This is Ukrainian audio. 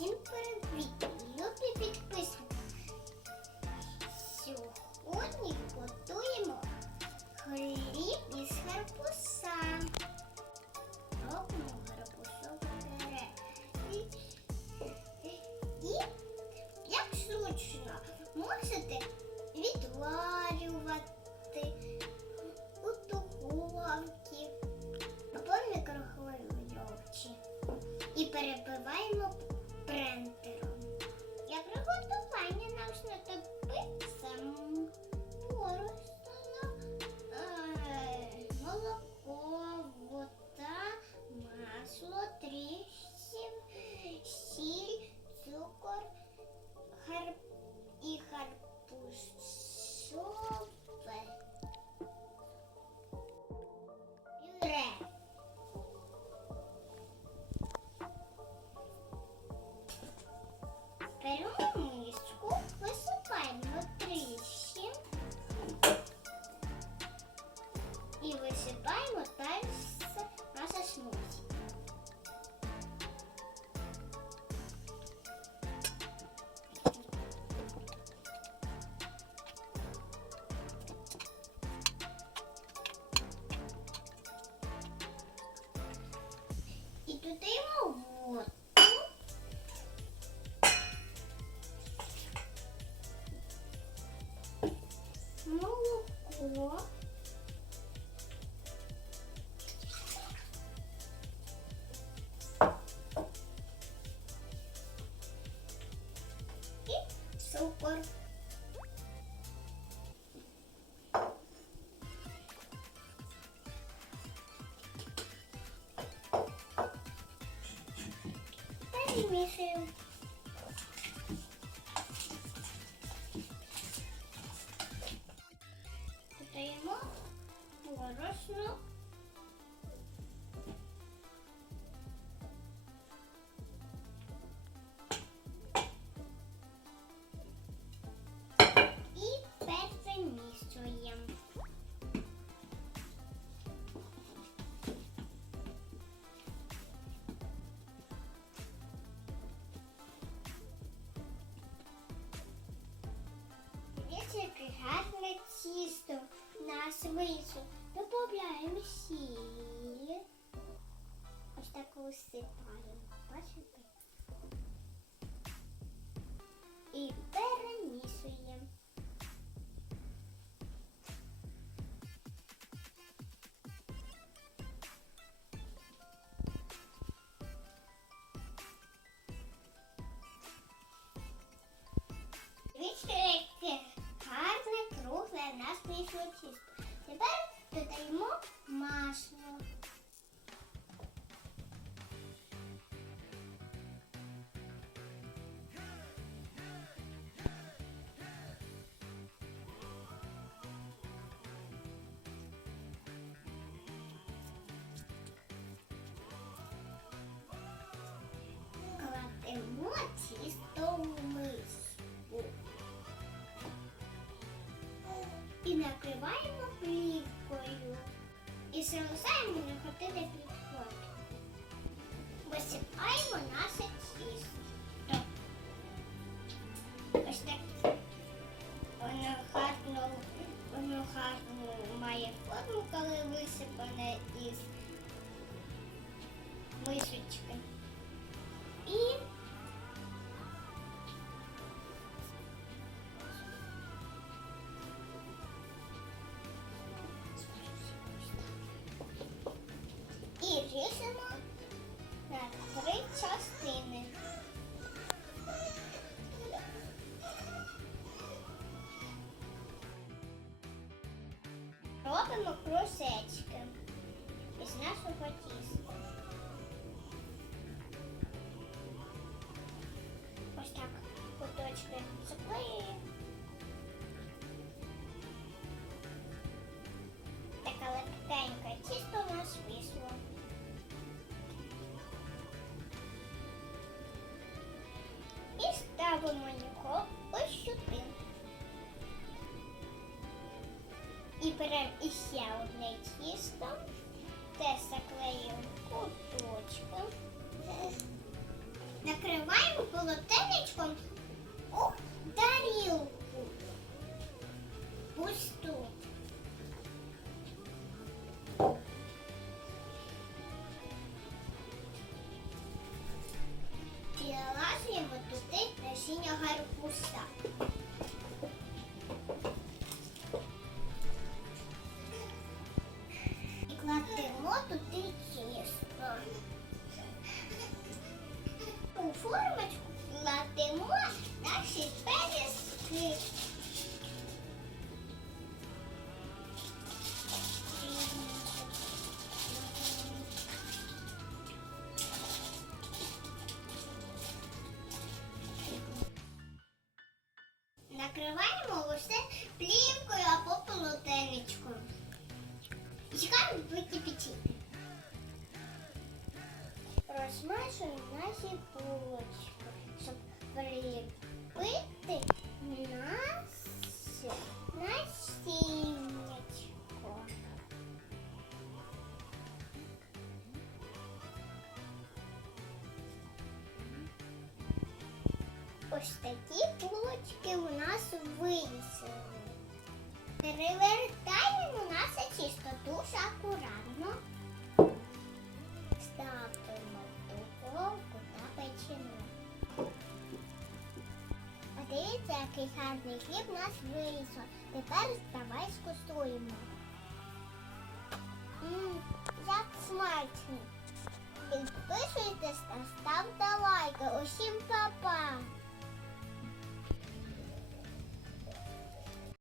Всім привіт, любі підписники. Сьогодні готуємо хліб із гарбуза. Робимо гарбузове і як зручно, можете відварювати у духовці або в мікрохвильовці і перебиваємо принтером. Для приготування нам Перемішуємо. Додаємо борошно. Тісто нас вийшло. Додаємо сіль. Ось так усипаємо. Бачите? І залишаємо на години підходу. Висипаємо наше тісто. Ось так. Воно гарно, воно гарно має форму, коли висипане із мисочки. І Робимо кружечки із нашого тіста. Ось так куточки заклеюємо. Теж куточком. Накриваємо полотенечком у тарілку. Пусту. Накриваємо усе плівкою або полотенечком. І чекаємо википіти. Розмешуємо наші булочки, Ось такі булочки у нас вийшли. Перевертаємо наше тісто дуже акуратно. Ставимо духовку та печемо. Подивіться, який гарний хліб у нас вийшов. Тепер давай скуштуємо. Мм, як смачно. Підписуйтесь та ставте лайки. Усім па-па!